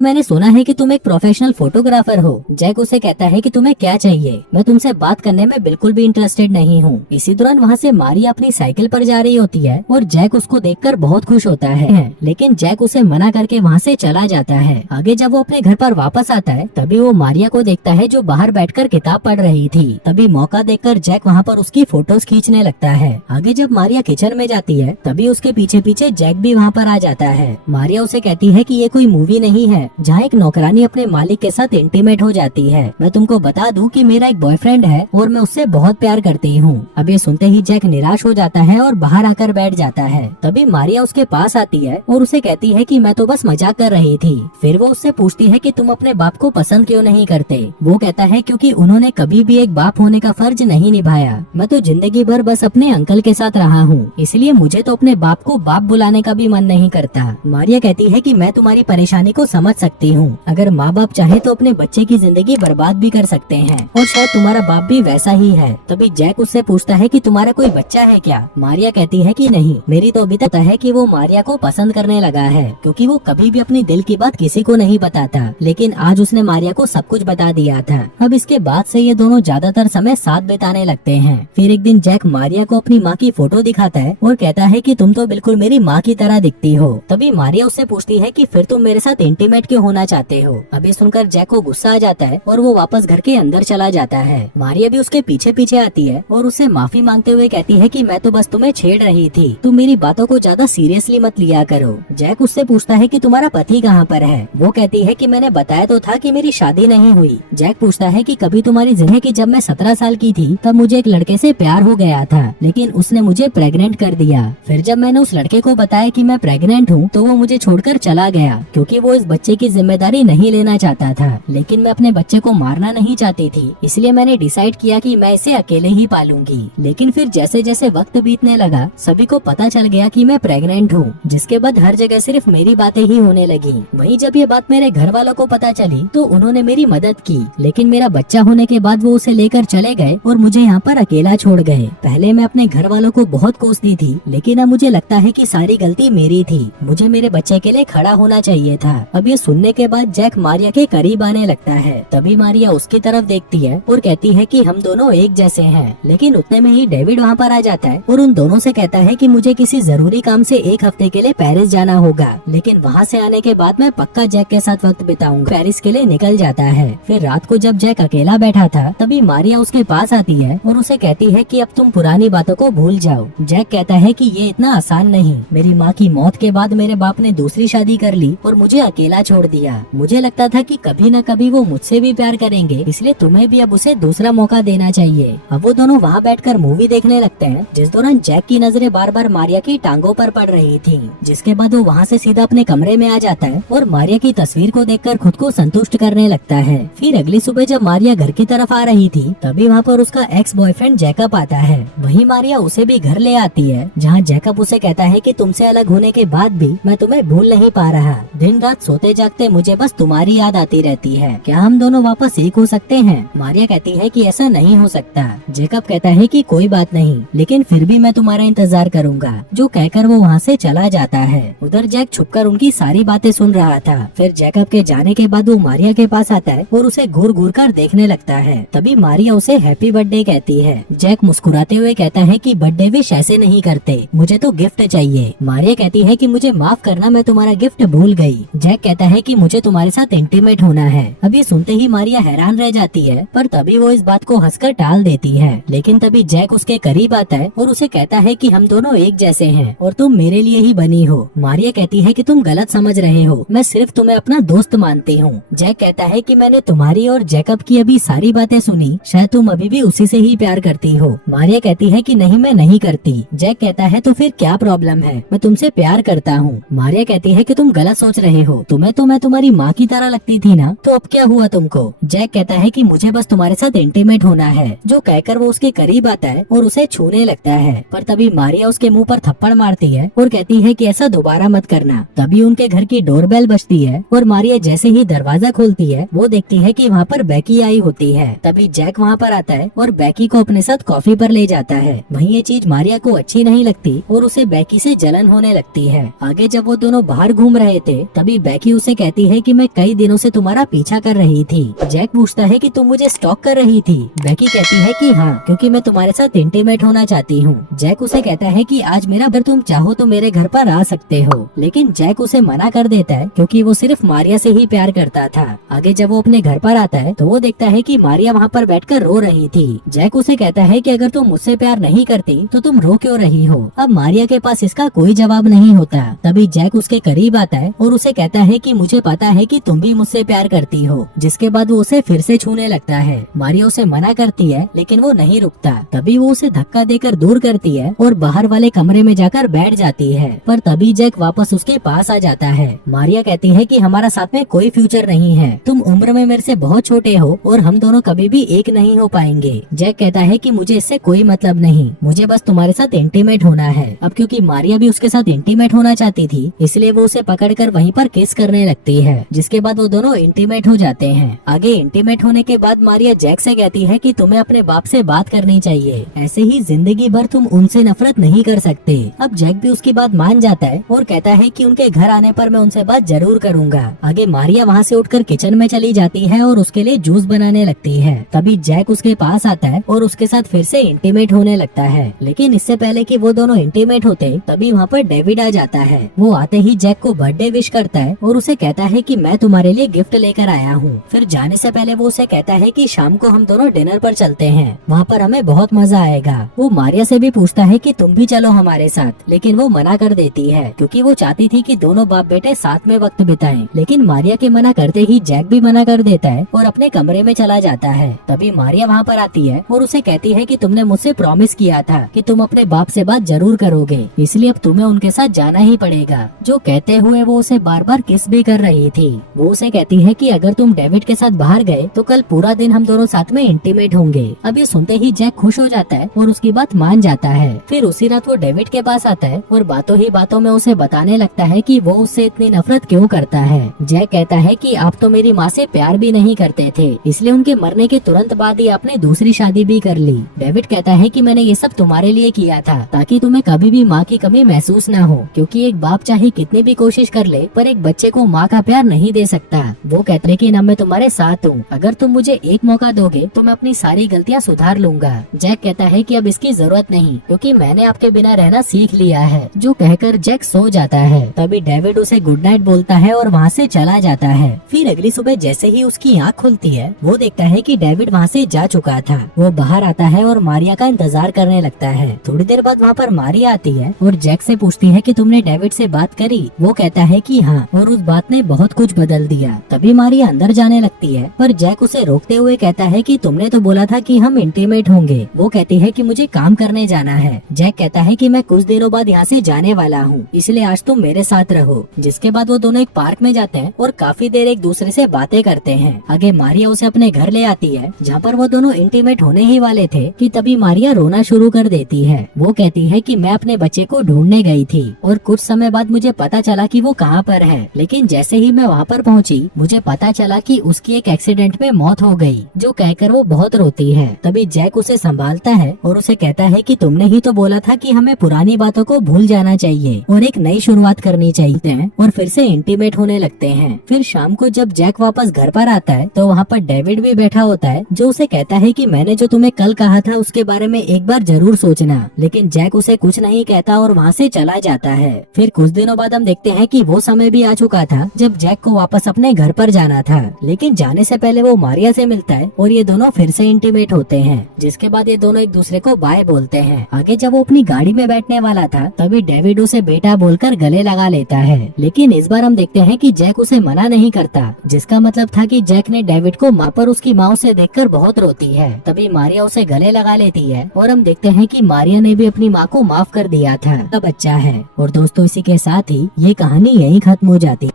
मैंने सुना है कि तुम एक प्रोफेशनल फोटोग्राफर हो। जैक उसे कहता है कि तुम्हें क्या चाहिए, मैं तुमसे बात करने में बिल्कुल भी इंटरेस्टेड नहीं हूँ। इसी दौरान वहाँ से मारिया अपनी साइकिल पर जा रही होती है और जैक उसको देखकर बहुत खुश होता है, लेकिन जैक उसे मना करके वहाँ से चला जाता है। आगे जब वो अपने घर पर वापस आता है तभी वो मारिया को देखता है जो बाहर बैठकर किताब पढ़ रही थी। तभी मौका देखकर जैक वहाँ पर उसकी फोटोज खींचने लगता है। आगे जब मारिया किचन में जाती है तभी उसके पीछे पीछे जैक भी वहाँ पर आ जाता है। मारिया उसे कहती है कि ये कोई मूवी नहीं है जहाँ एक नौकरानी अपने मालिक के साथ इंटीमेट हो जाती है। मैं तुमको बता दूं कि मेरा एक बॉयफ्रेंड है और मैं उससे बहुत प्यार करती हूँ। अब ये सुनते ही जैक निराश हो जाता है और बाहर आकर बैठ जाता है। तभी मारिया उसके पास आती है और उसे कहती है कि मैं तो बस मजाक कर रही थी। फिर वो उससे पूछती है कि तुम अपने बाप को पसंद क्यों नहीं करते। वो कहता है क्योंकि उन्होंने कभी भी एक बाप होने का फर्ज नहीं निभाया। मैं तो जिंदगी भर बस अपने अंकल के साथ रहा हूँ, इसलिए मुझे तो अपने बाप को बाप बुलाने का भी मन नहीं करता। मारिया कहती है कि मैं तुम्हारी परेशानी को समझ सकती हूँ। अगर माँ बाप चाहे तो अपने बच्चे की जिंदगी बर्बाद भी कर सकते हैं और शायद तुम्हारा बाप भी वैसा ही है। तभी जैक उससे पूछता है कि तुम्हारा कोई बच्चा है क्या। मारिया कहती है कि नहीं, मेरी तो अभी तक है कि वो मारिया को पसंद करने लगा है क्योंकि वो कभी भी अपनी दिल की बात किसी को नहीं बताता, लेकिन आज उसने मारिया को सब कुछ बता दिया था। अब इसके बाद से ये दोनों ज्यादातर समय साथ बिताने लगते हैं। फिर एक दिन जैक मारिया को अपनी माँ की फोटो दिखाता है और कहता है कि तुम तो बिल्कुल मेरी माँ की तरह दिखती हो। तभी मारिया उससे पूछती है कि फिर तुम मेरे साथ इंटीमेट क्यों होना चाहते हो। अब ये सुनकर जैक को गुस्सा आ जाता है और वो वापस घर के अंदर चला जाता है। मारिया भी उसके पीछे पीछे आती है और उससे माफी मांगते हुए कहती है कि मैं तो बस तुम्हें छेड़ रही थी, तुम मेरी बातों को ज्यादा सीरियसली मत लिया करो। जैक उससे पूछता है कि तुम्हारा पति कहाँ पर है। वो कहती है कि मैंने बताया तो था कि मेरी शादी नहीं हुई। जैक पूछता है कि कभी तुम्हारी जिंदगी की जब मैं 17 साल की थी तब मुझे एक लड़के से प्यार हो गया था, लेकिन उसने मुझे प्रेग्नेंट कर दिया। फिर जब मैंने उस लड़के को बताया कि मैं प्रेग्नेंट हूँ तो वो मुझे छोड़कर चला गया क्योंकि वो इस बच्चे की जिम्मेदारी नहीं लेना चाहता था। लेकिन मैं अपने बच्चे को मारना नहीं चाहती थी, इसलिए मैंने डिसाइड किया कि मैं इसे अकेले ही पालूंगी। लेकिन फिर जैसे जैसे वक्त बीतने लगा सभी को पता चल गया कि मैं प्रेग्नेंट हूँ, जिसके बाद हर जगह सिर्फ मेरी बातें ही होने लगी। वहीं जब ये बात मेरे घर वालों को पता चली तो उन्होंने मेरी मदद की, लेकिन मेरा बच्चा होने के बाद वो उसे लेकर चले गए और मुझे यहाँ पर अकेला छोड़ गए। पहले मैं अपने घर वालों को बहुत कोसती थी, लेकिन अब मुझे लगता है कि सारी गलती मेरी थी। मुझे मेरे बच्चे के लिए खड़ा होना चाहिए था। अब ये सुनने के बाद जैक मारिया के करीब आने लगता है। तभी मारिया उसकी तरफ देखती है और कहती है कि हम दोनों एक जैसे हैं। लेकिन उतने में ही डेविड वहाँ पर आ जाता है और उन दोनों से कहता है कि मुझे किसी जरूरी काम से 1 हफ्ते के लिए पेरिस जाना होगा, लेकिन वहाँ से आने के बाद मैं पक्का जैक के साथ वक्त बिताऊंगा। पेरिस के लिए निकल जाता है। फिर रात को जब जैक अकेला बैठा था तभी मारिया उसके पास आती है और उसे कहती है कि अब तुम पुरानी बातों को भूल जाओ। जैक कहता है कि ये इतना आसान नहीं। मेरी माँ की मौत के बाद मेरे बाप ने दूसरी शादी कर ली और मुझे अकेला छोड़ दिया। मुझे लगता था कि कभी न कभी वो मुझसे भी प्यार करेंगे, इसलिए तुम्हें भी अब उसे दूसरा मौका देना चाहिए। अब वो दोनों वहाँ बैठकर मूवी देखने लगते हैं, जिस दौरान जैक की नजरें बार बार मारिया की टांगों पर पड़ रही थी। जिसके बाद वो वहाँ से सीधा अपने कमरे में आ जाता है और मारिया की तस्वीर को देखकर खुद को संतुष्ट करने लगता है। फिर अगली सुबह जब मारिया घर की तरफ आ रही थी तभी वहाँ पर उसका एक्स बॉयफ्रेंड जैकब आता है। वहीं मारिया उसे भी घर ले आती है, जहाँ जैकब उसे कहता है कि तुमसे अलग होने के बाद भी मैं तुम्हें भूल नहीं पा रहा। दिन रात सोते जागते मुझे बस तुम्हारी याद आती रहती है। क्या हम दोनों वापस एक हो सकते हैं। मारिया कहती है कि ऐसा नहीं हो सकता। जैकब कहता है कि कोई बात नहीं, लेकिन फिर भी मैं तुम्हारा इंतजार करूंगा। जो कहकर वो वहाँ से चला जाता है। उधर जैक छुपकर उनकी सारी बातें सुन रहा था। फिर जैकब के जाने के बाद वो मारिया के पास आता है और उसे घूर घूर कर देखने लगता है। तभी मारिया उसे हैप्पी बर्थडे कहती है। जैक मुस्कुराते हुए कहता है कि बर्थडे विश ऐसे नहीं करते, मुझे तो गिफ्ट चाहिए। मारिया कहती है कि मुझे माफ करना, मैं तुम्हारा गिफ्ट भूल गई। जैक कहता है कि मुझे तुम्हारे साथ इंटीमेट होना है। अब ये सुनते ही मारिया हैरान रह जाती है, पर तभी वो इस बात को हंसकर टाल देती है। लेकिन तभी जैक उसके करीब आता है और उसे कहता है कि हम दोनों एक जैसे हैं और तुम मेरे लिए ही बनी हो। मारिया कहती है कि तुम गलत समझ रहे हो, मैं सिर्फ तुम्हें अपना दोस्त मानती हूँ। जैक कहता है कि मैंने तुम्हारी और जैकब की अभी सारी बातें सुनी, शायद तुम अभी भी उसी से ही प्यार करती हो। मारिया कहती है कि नहीं, मैं नहीं करती। जैक कहता है तो फिर क्या प्रॉब्लम है, मैं तुमसे प्यार करता हूँ। मारिया कहती है कि तुम गलत सोच रहे हो, तुम्हें तो मैं तुम्हारी माँ की तरह लगती थी ना, तो अब क्या हुआ तुमको। जैक कहता है कि मुझे बस तुम्हारे साथ इंटीमेट होना है। जो कहकर वो उसके करीब आता है और उसे छूने लगता है, पर तभी मारिया उसके मुंह पर थप्पड़ मारती है और कहती है कि ऐसा दोबारा मत करना। तभी उनके घर की डोरबेल बजती है और मारिया जैसे ही दरवाजा खोलती है वो देखती है कि वहाँ पर बैकी आई होती है। तभी जैक वहाँ पर आता है और बैकी को अपने साथ कॉफी पर ले जाता है। वहीं ये चीज मारिया को अच्छी नहीं लगती और उसे बैकी से जलन होने लगती है। आगे जब वो दोनों बाहर घूम रहे थे तभी बैकी उसे उससे कहती है कि मैं कई दिनों से तुम्हारा पीछा कर रही थी। जैक पूछता है कि तुम मुझे स्टॉक कर रही थी। बेकी कहती है कि हाँ, क्योंकि मैं तुम्हारे साथ इंटीमेट होना चाहती हूँ। जैक उसे कहता है कि आज मेरा, अगर तुम चाहो तो मेरे घर पर आ सकते हो, लेकिन जैक उसे मना कर देता है क्योंकि वो सिर्फ मारिया से ही प्यार करता था। आगे जब वो अपने घर पर आता है तो वो देखता है कि मारिया वहाँ पर बैठकर रो रही थी। जैक उसे कहता है कि अगर तुम मुझसे प्यार नहीं करती तो तुम रो क्यों रही हो। अब मारिया के पास इसका कोई जवाब नहीं होता। तभी जैक उसके करीब आता है और उसे कहता है कि मुझे पता है कि तुम भी मुझसे प्यार करती हो। जिसके बाद वो उसे फिर से छूने लगता है। मारिया उसे मना करती है लेकिन वो नहीं रुकता। तभी वो उसे धक्का देकर दूर करती है और बाहर वाले कमरे में जाकर बैठ जाती है। पर तभी जैक वापस उसके पास आ जाता है। मारिया कहती है कि हमारा साथ में कोई फ्यूचर नहीं है, तुम उम्र में मेरे से बहुत छोटे हो और हम दोनों कभी भी एक नहीं हो पाएंगे। जैक कहता है कि मुझे इससे कोई मतलब नहीं, मुझे बस तुम्हारे साथ इंटीमेट होना है। अब क्योंकि मारिया भी उसके साथ इंटीमेट होना चाहती थी, इसलिए वो उसे पकड़कर वहीं पर किस करने लगती है, जिसके बाद वो दोनों इंटीमेट हो जाते हैं। आगे इंटीमेट होने के बाद मारिया जैक से कहती है कि तुम्हें अपने बाप से बात करनी चाहिए, ऐसे ही जिंदगी भर तुम उनसे नफरत नहीं कर सकते। अब जैक भी उसकी बात मान जाता है और कहता है कि उनके घर आने पर मैं उनसे बात जरूर करूंगा। आगे मारिया वहाँ से उठकर किचन में चली जाती है और उसके लिए जूस बनाने लगती है। तभी जैक उसके पास आता है और उसके साथ फिर से इंटीमेट होने लगता है। लेकिन इससे पहले कि वो दोनों इंटीमेट होते तभी वहाँ पर डेविड आ जाता है। वो आते ही जैक को बर्थडे विश करता है और उसे कहता है कि मैं तुम्हारे लिए गिफ्ट लेकर आया हूँ। फिर जाने से पहले वो उसे कहता है कि शाम को हम दोनों डिनर पर चलते हैं, वहाँ पर हमें बहुत मजा आएगा। वो मारिया से भी पूछता है कि तुम भी चलो हमारे साथ, लेकिन वो मना कर देती है क्योंकि वो चाहती थी कि दोनों बाप बेटे साथ में वक्त बिताएं। लेकिन मारिया के मना करते ही जैक भी मना कर देता है और अपने कमरे में चला जाता है। तभी मारिया वहाँ पर आती है और उसे कहती है कि तुमने मुझसे प्रॉमिस किया था कि तुम अपने बाप से बात जरूर करोगे, इसलिए अब तुम्हें उनके साथ जाना ही पड़ेगा। जो कहते हुए वो उसे बार बार किस भी कर रही थी। वो उसे कहती है कि अगर तुम डेविड के साथ बाहर गए तो कल पूरा दिन हम दोनों साथ में इंटीमेट होंगे। अब ये सुनते ही जैक खुश हो जाता है और उसकी बात मान जाता है। फिर उसी रात वो डेविड के पास आता है और बातों ही बातों में उसे बताने लगता है कि वो उससे इतनी नफरत क्यों करता है। जैक कहता है कि आप तो मेरी माँ से प्यार भी नहीं करते थे, इसलिए उनके मरने के तुरंत बाद ही आपने दूसरी शादी भी कर ली। डेविड कहता है कि मैंने ये सब तुम्हारे लिए किया था ताकि तुम्हें कभी भी माँ की कमी महसूस न हो, क्योंकि एक बाप चाहे कितनी भी कोशिश कर ले पर एक बच्चे को माँ का प्यार नहीं दे सकता। वो कहते हैं कि न मैं तुम्हारे साथ हूँ, अगर तुम मुझे एक मौका दोगे तो मैं अपनी सारी गलतियाँ सुधार लूंगा। जैक कहता है कि अब इसकी जरूरत नहीं, क्योंकि मैंने आपके बिना रहना सीख लिया है। जो कहकर जैक सो जाता है। तभी डेविड उसे गुड नाइट बोलता है और वहाँ से चला जाता है। फिर अगली सुबह जैसे ही उसकी आँख खुलती है वो देखता है कि डेविड वहाँ से जा चुका था। वो बाहर आता है और मारिया का इंतजार करने लगता है। थोड़ी देर बाद वहाँ पर मारिया आती है और जैक से पूछती है कि तुमने डेविड से बात करी। वो कहता है कि हाँ, और उस बात ने बहुत कुछ बदल दिया। तभी मारिया अंदर जाने लगती है पर जैक उसे रोकते हुए कहता है कि तुमने तो बोला था कि हम इंटीमेट होंगे। वो कहती है कि मुझे काम करने जाना है। जैक कहता है कि मैं कुछ दिनों बाद यहाँ से जाने वाला हूँ, इसलिए आज तुम मेरे साथ रहो। जिसके बाद वो दोनों एक पार्क में जाते हैं और काफी देर एक दूसरे से बातें करते हैं। आगे मारिया उसे अपने घर ले आती है जहाँ पर वो दोनों इंटीमेट होने ही वाले थे कि तभी मारिया रोना शुरू कर देती है। वो कहती है कि मैं अपने बच्चे को ढूंढने गई थी और कुछ समय बाद मुझे पता चला कि वो कहाँ पर है, लेकिन जैसे ही मैं वहाँ पर पहुँची मुझे पता चला कि उसकी एक एक्सीडेंट में मौत हो गई। जो कहकर वो बहुत रोती है। तभी जैक उसे संभालता है और उसे कहता है कि तुमने ही तो बोला था कि हमें पुरानी बातों को भूल जाना चाहिए और एक नई शुरुआत करनी चाहिए, और फिर से इंटीमेट होने लगते हैं। फिर शाम को जब जैक वापस घर पर आता है तो वहाँ पर डेविड भी बैठा होता है, जो उसे कहता है कि मैंने जो तुम्हें कल कहा था उसके बारे में एक बार जरूर सोचना। लेकिन जैक उसे कुछ नहीं कहता और वहाँ से चला जाता है। फिर कुछ दिनों बाद हम देखते हैं कि वो समय भी आ चुका था जब जैक को वापस अपने घर पर जाना था, लेकिन जाने से पहले वो मारिया से मिलता है और ये दोनों फिर से इंटीमेट होते हैं। जिसके बाद ये दोनों एक दूसरे को बाय बोलते हैं। आगे जब वो अपनी गाड़ी में बैठने वाला था तभी डेविड उसे बेटा बोलकर गले लगा लेता है, लेकिन इस बार हम देखते हैं कि जैक उसे मना नहीं करता, जिसका मतलब था कि जैक ने डेविड को माँ पर उसकी माँ उसे देखकर बहुत रोती है। तभी मारिया उसे गले लगा लेती है और हम देखते हैं कि मारिया ने भी अपनी माँ को माफ कर दिया था। तब अच्छा है। और दोस्तों इसी के साथ ही ये कहानी यहीं खत्म हो जाती है।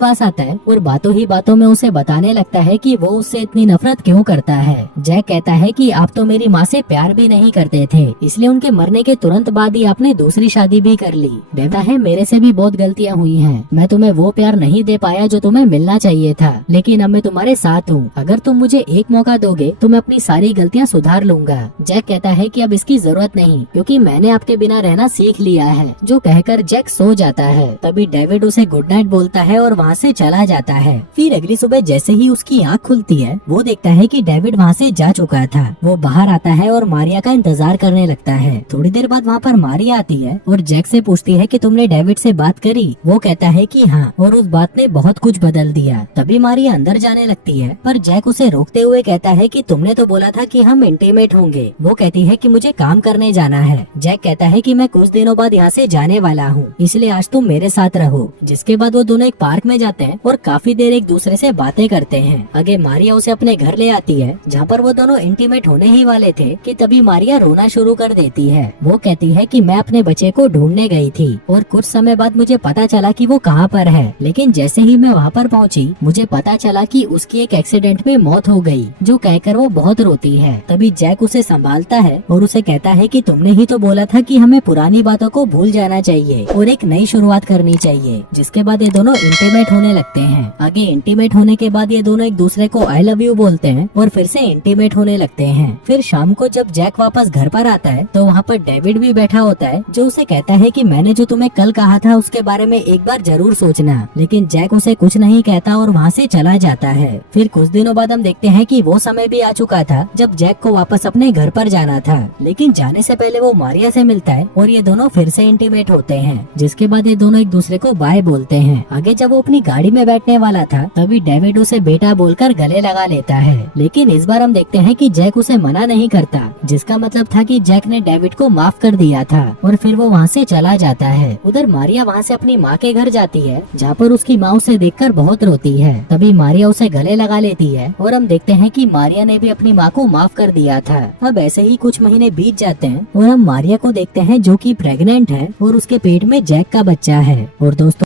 पास आता है और बातों ही बातों में उसे बताने लगता है कि वो उससे इतनी नफरत क्यों करता है। जैक कहता है कि आप तो मेरी माँ से प्यार भी नहीं करते थे, इसलिए उनके मरने के तुरंत बाद ही आपने दूसरी शादी भी कर ली। कहता है मेरे से भी बहुत गलतियाँ हुई हैं, मैं तुम्हें वो प्यार नहीं दे पाया जो तुम्हें मिलना चाहिए था, लेकिन अब मैं तुम्हारे साथ हूँ। अगर तुम मुझे एक मौका दोगे तो मैं अपनी सारी गलतियाँ सुधार लूंगा। जैक कहता है कि अब इसकी जरूरत नहीं, क्योंकि मैंने आपके बिना रहना सीख लिया है। जो कहकर जैक सो जाता है। तभी डेविड उसे गुड नाइट बोलता है और वहाँ से चला जाता है। फिर अगली सुबह जैसे ही उसकी आँख खुलती है, वो देखता है कि डेविड वहाँ से जा चुका था। वो बाहर आता है और मारिया का इंतजार करने लगता है। थोड़ी देर बाद वहाँ पर मारिया आती है और जैक से पूछती है कि तुमने डेविड से बात करी? वो कहता है कि हाँ, और उस बात ने बहुत कुछ बदल दिया। तभी मारिया अंदर जाने लगती है, पर जैक उसे रोकते हुए कहता है कि तुमने तो बोला था कि हम इंटीमेट होंगे। वो कहती है कि मुझे काम करने जाना है। जैक कहता है कि मैं कुछ दिनों बाद यहाँ से जाने वाला हूँ, इसलिए आज तुम मेरे साथ रहो। जिसके बाद वो दोनों एक पार्क में जाते हैं और काफी देर एक दूसरे से बातें करते हैं। आगे मारिया उसे अपने घर ले आती है, जहाँ पर वो दोनों इंटीमेट होने ही वाले थे कि तभी मारिया रोना शुरू कर देती है। वो कहती है कि मैं अपने बच्चे को ढूंढने गई थी और कुछ समय बाद मुझे पता चला कि वो कहाँ पर है, लेकिन जैसे ही मैं वहाँ पर पहुँची मुझे पता चला कि उसकी एक एक्सीडेंट में मौत हो गई। जो कहकर वो बहुत रोती है। तभी जैक उसे संभालता है और उसे कहता है कि तुमने ही तो बोला था कि हमें पुरानी बातों को भूल जाना चाहिए और एक नई शुरुआत करनी चाहिए। जिसके बाद ये दोनों इंटीमेट होने लगते हैं। आगे इंटीमेट होने के बाद ये दोनों एक दूसरे को आई लव यू बोलते हैं और फिर से इंटीमेट होने लगते हैं। फिर शाम को जब जैक वापस घर पर आता है तो वहाँ पर डेविड भी बैठा होता है, जो उसे कहता है कि मैंने जो तुम्हें कल कहा था उसके बारे में एक बार जरूर सोचना। लेकिन जैक उसे कुछ नहीं कहता और वहाँ से चला जाता है। फिर कुछ दिनों बाद हम देखते हैं कि वो समय भी आ चुका था जब जैक को वापस अपने घर पर जाना था, लेकिन जाने से पहले वो मारिया से मिलता है और ये दोनों फिर से इंटीमेट होते हैं। जिसके बाद ये दोनों एक दूसरे को बाय बोलते हैं। आगे जब वो अपनी गाड़ी में बैठने वाला था तभी डेविड उसे बेटा बोलकर गले लगा लेता है, लेकिन इस बार हम देखते हैं कि जैक उसे मना नहीं करता, जिसका मतलब था कि जैक ने डेविड को माफ कर दिया था और फिर वो वहाँ से चला जाता है। उधर मारिया वहाँ से अपनी माँ के घर जाती है, जहाँ पर उसकी माँ उसे देखकर बहुत रोती है। तभी मारिया उसे गले लगा लेती है और हम देखते हैं कि मारिया ने भी अपनी माँ को माफ कर दिया था। अब ऐसे ही कुछ महीने बीत जाते हैं और हम मारिया को देखते हैं जो कि प्रेग्नेंट है और उसके पेट में जैक का बच्चा है। और दोस्तों